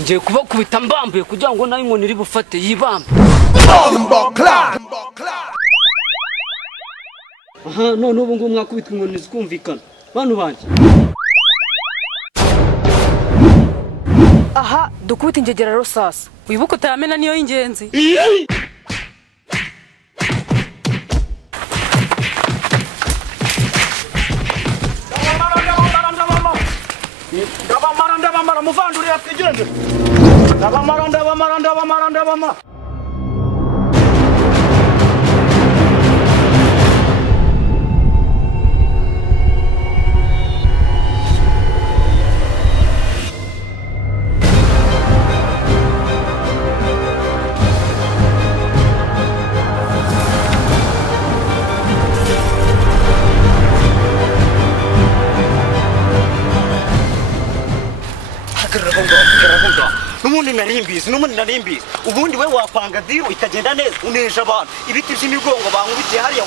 ngiye kubakubita mbambuye kugira ngo nayo inkoni iri bufate yibambe. None ubu ngubu mwakubita inkoni zikumvikana bantu banje. Aha dukubita ingegera rero sasa wibuka utayamena niyo y'ingenzi. Ndabamara muvanduri yatwigende. Ndabamara. Numundi narimbizi ubundi we wapanga diro ikagenda neza uneje abantu ibiti by'imigongo bankubitiye hariya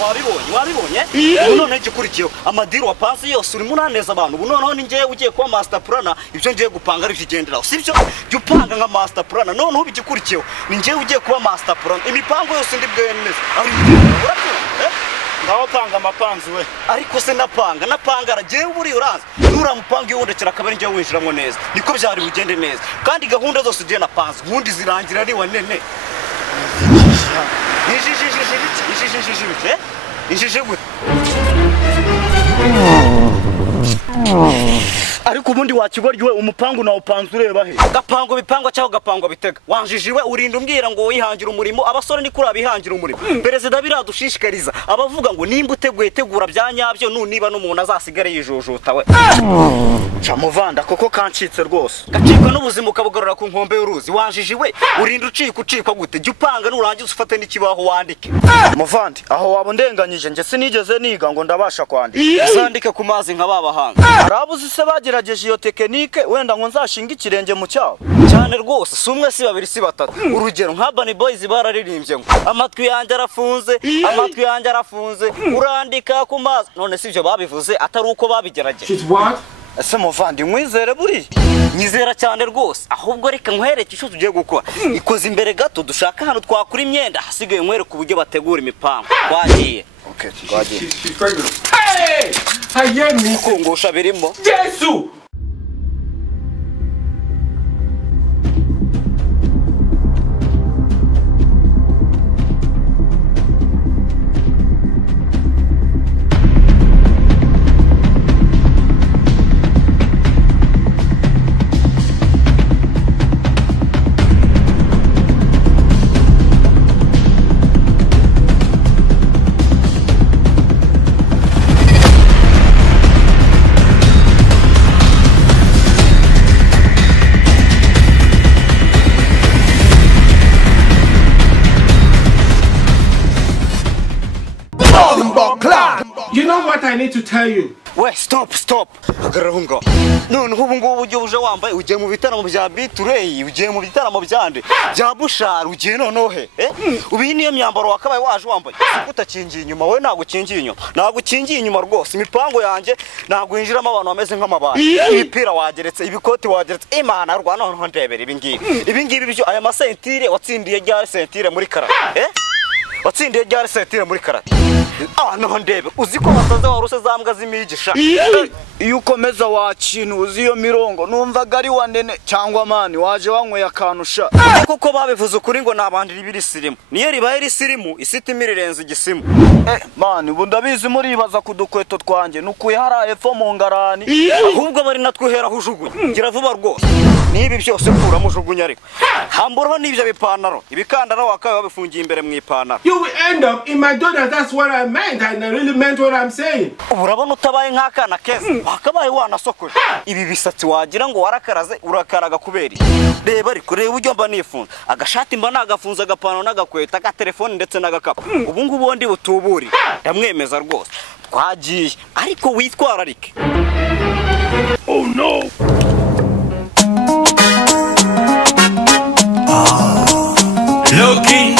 wabibonye none igikurikiyeho amadiro wapanze yose uri munaneza abantu ubu noneho ni ngiye ugiye kuba master planner ibyo ngiye gupanga ari bigenderaho sibyo upanga nka master planner noneho bigikurikiyeho ni ngiye ugiye kuba master planner imipango yose ndi bwemeze ari ngaho panga amapanzi we ariko se napanga aragiye buri uranze nuramupanga yondekera akabari ngiye winjiramo neza niko byari bugende neza kandi gahunda zose ugiye napanze ubundi zirangira ari wanene ariko ubundi wakigoryiwe umupangu na upanze ureba he gapango bipangwa cyangwa gapango bitega wanjijiwe urinda umbwira ngo wihangira umurimo abasore ni kuri abihangira umurimo perezida biradushishikariza abavuga ngo nimba uteguye tegura byanyabyo niba n'umuntu azasigare yijojota we camuvanda koko kancitse rwose gacikwa n'ubuzima ukabugorora ku nkombe y'uruzi wanjijiwe urinda ucikwa gute jya upanga nurangiza ufate n'ikibaho wandike muvandi aho wabo ndenganyije nge sinigeze niga ngo ndabasha kwandika zandike ku mazi nka babahanga arabuze se bagerageje iyo tekinike wenda ngo nzashinga ikirenge mu cyabo cyane rwose si umwe si babiri si batatu urugero nka Bunny Boys bararirimbye ngo amatwi yanjye arafunze urandika ku mazi none si ibyo babivuze atari uko babigerageje ese muvandi mwizere buri nyizera cyane rwose ahubwo reka nkwereke icyo tugiye gukora ikoze imbere gato dushaka hano twakura imyenda hasigaye nkwereke uburyo bategura imipango twagiye twagiye hayemi kongosha birimo Yesu You know what I need to tell you? Wait, stop. Agarahunga. None ubu ngubu ujye uje wambaye ugiye mu bitaramo bya Biturey, ugiye mu bitaramo byande. Bya Bushar ugiye nonehe. Ubi niyo myambaro wakabaye waje wambaye. Utakingiye inyuma we ntago kingiye inyuma. Ntago kingiye inyuma rwose. Imipango yanjye ntago yinjiramo abantu bameze nk'amabandi. Imipira wageretse, ibikoti wageretse. Imana rwana noneho ndebera ibi ngibi byo aya masentire watsindiye rya sentire muri karate. Watsindiye rya sentire muri karate. No ndebe uziko basaze waruse zambwa zimigisha iyo ukomeza wakintu uzi iyo mirongo numvaga ari wanene cyangwa mani waje wanyweye akanusha kuko babivuze ukuri ngo nabandira ibiri sirimu niyo ribaye iri sirimu isiti mirirenze igisimu mani ubu ndabizi muribaza kudukweto twanjye nukuye haraye fo mu ngarani ahubwo bari natwihera hujugunye ngira vuba rwose nibi byose kura mujugunya ariko hamburaho nibyo bipantaro ibikandara wakaye babifungiye imbere mu ipantaro You will end up in my daughter. That's what I meant. I really meant what I'm saying. Urabona utabaye nk'akana keza wakabaye wanasokoje ibi bisatsi wagira ngo warakaraze urakaraga kubera reba ariko reba ujyo mba nifunze agashati mba nagafunze agapano n'agakweta agatelefone ndetse n'agakapu ubu ngubu ndi butuburi ndamwemeza rwose twagiye ariko witwararike Oh no Loki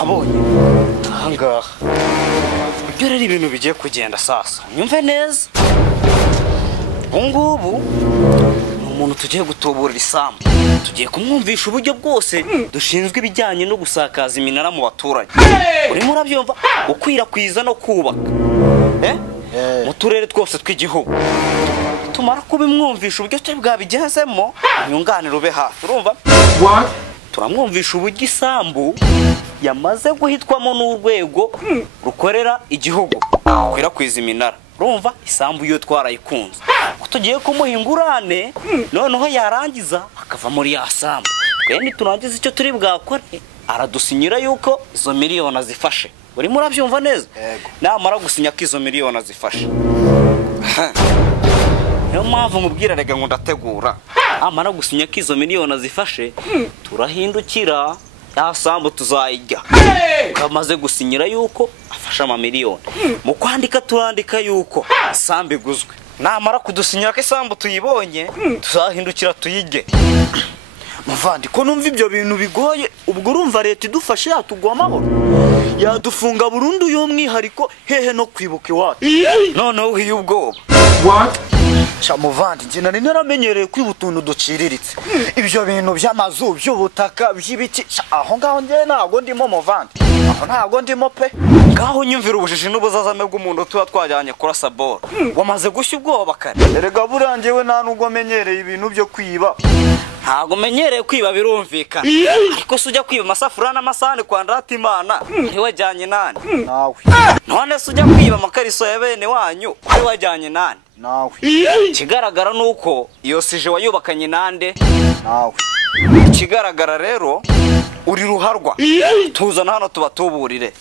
abonye ahangaha ibyo rero ibintu bigiye kujya kugenda sasa nyumve neza ngubu umuntu tugiye gutuburira isambu tugiye kumwumvisha uburyo bwose dushinzwe ibijyanye no gusakaza iminara mu baturage urimo urabyumva gukwirakwiza no kubaka mu turere twose tw'igihugu tumara kubimwumvisha uburyo turi bwabigezemo nyunganira ube hafi urumva turamwumvisha uburyo isambu yamaze guhitwamo n'urwego rukorera igihugu gukwirakwiza iminara urumva isambu yo twarayikunze tugiye kumuha ingurane noneho yarangiza akava muri ya sambu twende turangiza icyo turi bwakore aradusinyira yuko izo miliyoni azifashe urimo urabyumva neza namara gusinya ko izo miliyoni azifashe niyo mpamvu mubwira rega ngo ndategura amara gusinya ko izo miliyoni azifashe turahindukira ya sambu tuzayijya ukamaze gusinyira yuko afashe amamiliyoni mu kwandika turandika yuko isambu iguzwe namara kudusinyira ko isambu tuyibonye tuzahindukira tuyige muvandi ko numva ibyo bintu bigoye ubwo urumva leta idufashe yatugwa amahoro yadufunga burundu y'umwihariko hehe no kwibuka iwacu noneho uhiye ubwoba muvandi njye nari naramenyereye kwiba utuntu duciriritse ibyo bintu by'amazu by'ubutaka by'ibiti aho ngaho njye ntabwo ndimo muvandi aho ntabwo ndimo pe ngaho nyumvira ubujiji n'ubuzazame bw'umuntu tuba twajyanye kurasa boro wamaze gushya ubwoba kare erega buriya njyewe nta nubwo menyereye ibintu byo kwiba ntabwo menyereye kwiba birumvikana ariko se ujya kwiba amasafuriya n'amasahani kwa Ndatimana ari wajyanye nani nawe none se ujya kwiba amakariso ya bene wanyu ari wajyanye nani nawe ikigaragara nuko iyo sije wayubakanye nande nawe ikigaragara rero uri ruharwa tuzana hano tubatuburire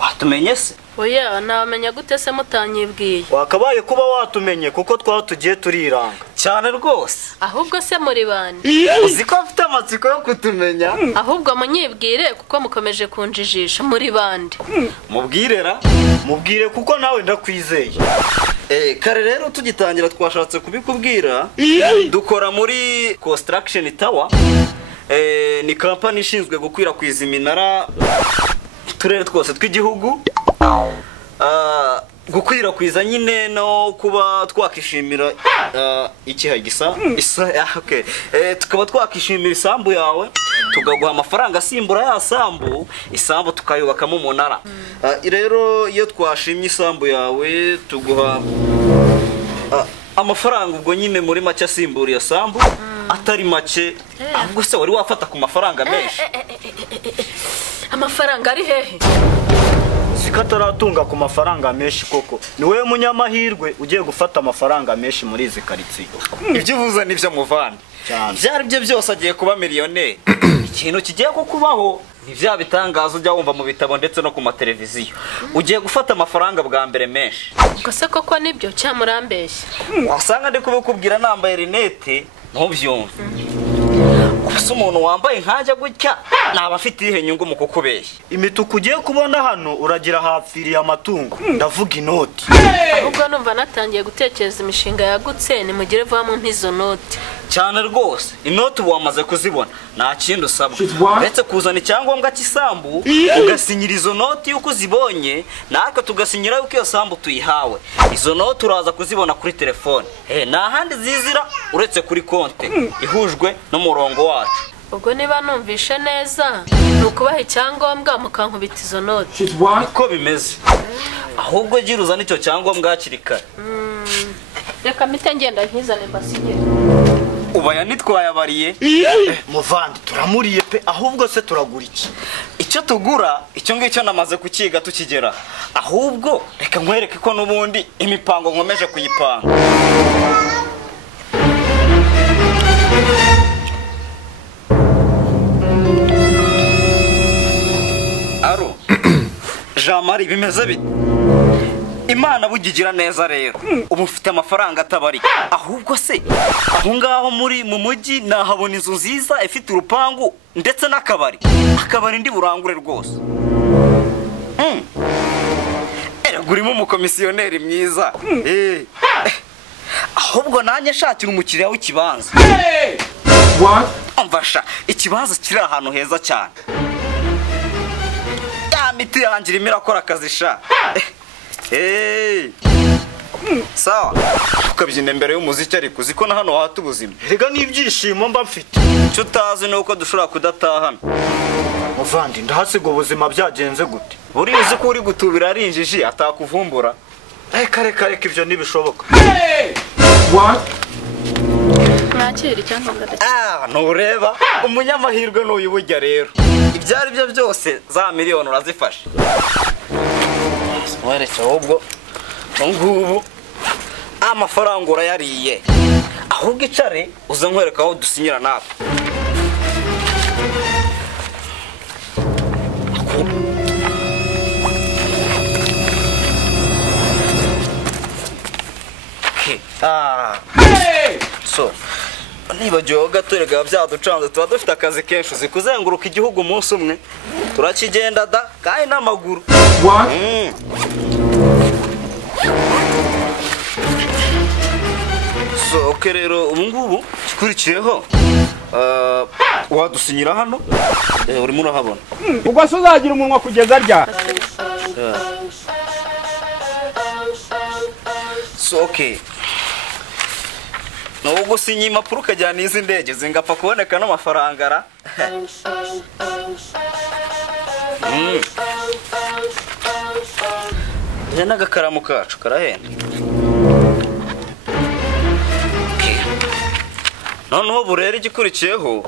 watumenye se oya namenye gute se mutanyibwiye wakabaye kuba watumenye kuko twaba tugiye turiranga cyane rwose ahubwo se muri bande uzi ko afite amatsiko yo kutumenya ahubwo munyibwire kuko mukomeje kunjijisha muri bande mubwire kuko nawe ndakwizeye kare rero tugitangira twashatse kubikubwira dukora muri Construction Tower ni kampani ishinzwe gukwirakwiza iminara turere twose tw'igihugu gukwirakwiza nyine no kuba twakishimira ikihagisa tukaba twakishimira isambu yawe tugaguha amafaranga asimbura ya sambu isambu tukayubakamo umunara rero iyo twashimye isambu yawe tuguha amafaranga ubwo nyine muri make asimbura iyo sambu atari make ahubwo se wari wafata ku mafaranga menshi amafaranga ari hehe sikataratunga ku mafaranga menshi koko ni wewe munyamahirwe ugiye gufata amafaranga menshi muri izi karitsiye ibyo uvuze nivyo muvana byari byo byose agiye kuba miliyoneri ikintu kigiye kukubaho ivya bitangazo ujya wumva mu bitabo ndetse no ku mateleviziyo ugiye gufata amafaranga bwa mbere menshi gose koko nibyo cyamurambeshya wasanga ndi kubikubwira nambaye rinete ntubyumve gusa umuntu wambaye nkajya gutya naba afite ihe nyungu mu kukubeshya imituku ugiye kubona hano uragira hapfiriye amatungo ndavuga inoti ahubwo numva natangiye gutekereza imishinga yagutse ni mugire vamo mpizo noti cyane rwose inoti wamaze kuzibona nta kindi usabwa ndetse kuzana icyangombwa cy'isambu ugasinyira izo noti yuko uzibonye natwe tugasinyira yuko iyo sambu tuyihawe izo noti uraza kuzibona kuri telefone nta handi zizira uretse kuri konte ihujwe n'umurongo wacu ubwo niba numvishe neza ni ukubaha icyangombwa mukankubita izo note. She's what? Niko bimeze. Ahubwo gira uzana icyo cyangombwa hakiri kare. Reka mpite ngenda nkizane mbasigire. Ubaya nitwayabariye. Muvandi turamuriye pe ahubwo se turagura iki? Icyo tugura icyo ngicyo namaze kukiga tukigera. Ahubwo reka nkwereke ko nubundi imipango nkomeje kuyipanga. Aro. Jamari bimeze bite? Imana bugigira neza rero. Ubu ufite amafaranga atabari. Ahubwo se aho ngaho muri mu mujyi nahabona inzu nziza ifite urupangu ndetse n'akabari. Akabari ndi burangure rwose. Gurimo umukomisiyoneri mwiza. Ahubwo nanjye shakira umukiriya w'ikibanza. What? Umvasha ikibanza kiri ahantu heza cyane. Ya miti yanjye irimo irakora akazi sha. Sawa ukabyina imbere y'umuziki ariko uziko na hano wahata ubuzima. Rega n'ibyishimo mba mfite. Icyo utazi ni uko dushobora kudatahana. Muvandi ndahasiga ubuzima byagenze gute? Buri uzi ko uri gutubira ari injiji atakuvumbura. Reka ibyo ntibishoboka. What? Mwakira icyangombwa ndetse. Ntureba umunyamahirwe n'uyibujya rero. Ibyo ari byo byose za miliyoni urazifashe. Mwereke ahubwo ngubu amafaranga urayariye. Ahubwo icare uza nkwereka aho dusinyira natwe. So nibagiwe gato rega byaducanze tuba dufite akazi kenshi uzi kuzenguruka igihugu umunsi umwe turakigenda da kandi n'amaguru. What? So okay rero ubu ngubu kikurikiyeho wadusinyira hano urimo urahabona. Ubwo se uzagira umunwa kugeza rya. So okay. No gusinya impapuro ukajyana izi ndege zingapfa kuboneka n'amafaranga ra. N'agakaramu kacu karahenda. Noneho burera igikurikiyeho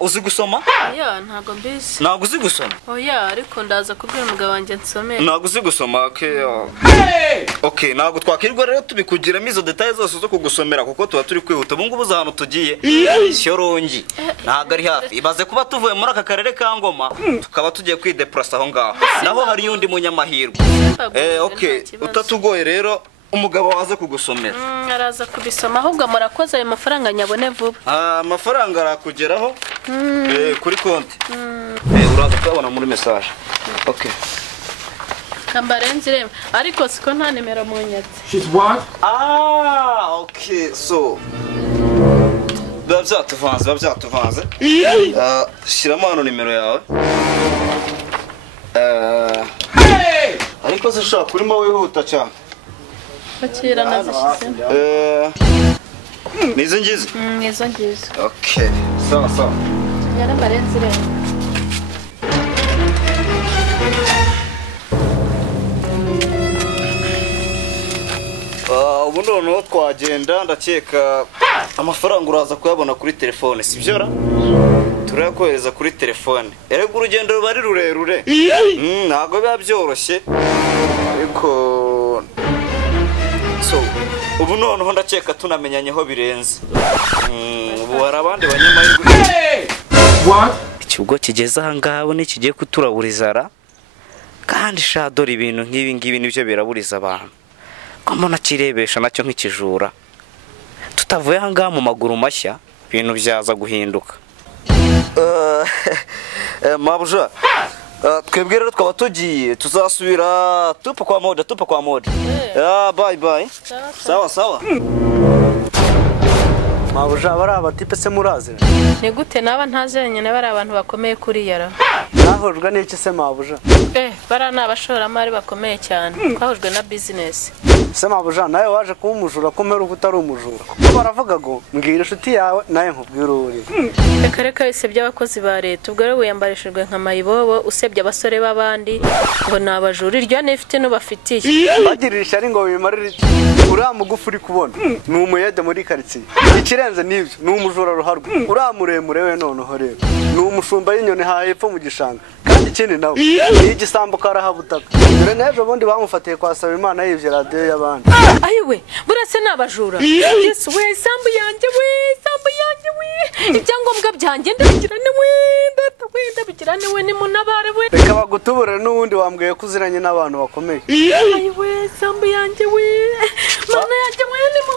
uzi gusoma? Oya ntago mbizi. Ntago uzi gusoma? Oya ariko ndaza kubwira umugabo wanjye nsomere. Ntago uzi gusoma okay ntago twakirwa rero tubikugiramo izo details zose zo kugusomera kuko tuba turi kwihuta. Ubu ngubu za hano tugiye Shyorongi ntago ari hafi. Ibaze kuba tuvuye muri aka karere ka Ngoma tukaba tugiye kwideplace aho ngaho. Naho hari yundi munyamahirwe. Okay utatugoye rero umugabo waza kugusomera. Araza kubisoma ahubwo murakoze ayo mafaranga nyabone vuba. Amafaranga arakugeraho kuri konti. Uraza kubona muri message. Okay. Kambarenzi ariko siko nta nimero mu nyatsi. She's what? Okay so byatuvanze. Shiramo hano nimero yawe. Ariko zishaka kurimo wihuta cyane. Bakira nazishize. Nizo ngize. Nizo ngize. Okay. Sawa. Yara Barenzi ubu noneho twagenda ndakeka amafaranga uraza kuyabona kuri telefone sibyo ra? Turayakohereza kuri telefone. Erega urugendo ruba ari rurerure. Ntago biba byoroshye. Ariko so ubu noneho ndakeka tunamenyanyeho birenze. Ubu hari abandi banyamahirwe. What? Ikigo kigeze aha ngaho ni kigiye kuturaburiza ra? Kandi shadora ibintu nk'ibi ngibi nibyo biraburiza abantu. Mbona kirebesha nacyo nk'ikijura. Tutavuye aha ngaha mu maguru mashya ibintu byaza guhinduka. Mabuja twebwe rero twaba tugiye tuzasubira tupa kwa mode. Bye. Sawa. Mabuja bari abatipe se murazi? Ni gute naba ntaziranye na bari abantu bakomeye kuri yara. Nahojwe n'iki se mabuja? Bara n'abashoramari bakomeye cyane. Twahujwe na business. Sema buja nawe waje kuba umujura ko mpera utari umujura. Kuko baravuga ngo mbwira inshuti yawe naye nkubwira uri. Reka reka wese by'abakozi ba leta ubwo rero wiyambarishijwe nka mayibobo usebye abasore b'abandi ngo nabajura iryo nefite no bafitiye. Bagirisha ari ngo bimarire uriya mugufi uri kubona ni umuyede muri quartier. Ikirenze n'ibyo ni umujura ruharwa. Uriya muremure we noneho rero ni umushumba y'inyoni hahepfo mu gishanga. Kandi ikindi nawe ni igisambo karahabutaka. Dore n'ejo bundi bamufatiye kwasaba Imana yivye radio y'abandi. Ayiwe burase nabajura. Yesu we sambu yanjye we ibyangombwa byanjye ndabigirane we ndabigirane we ni munabare we. Reka bagutubure n'ubundi wambwiye kuziranye n'abantu bakomeye. Ayiwe sambu yanjye we mana yanjye we ni mu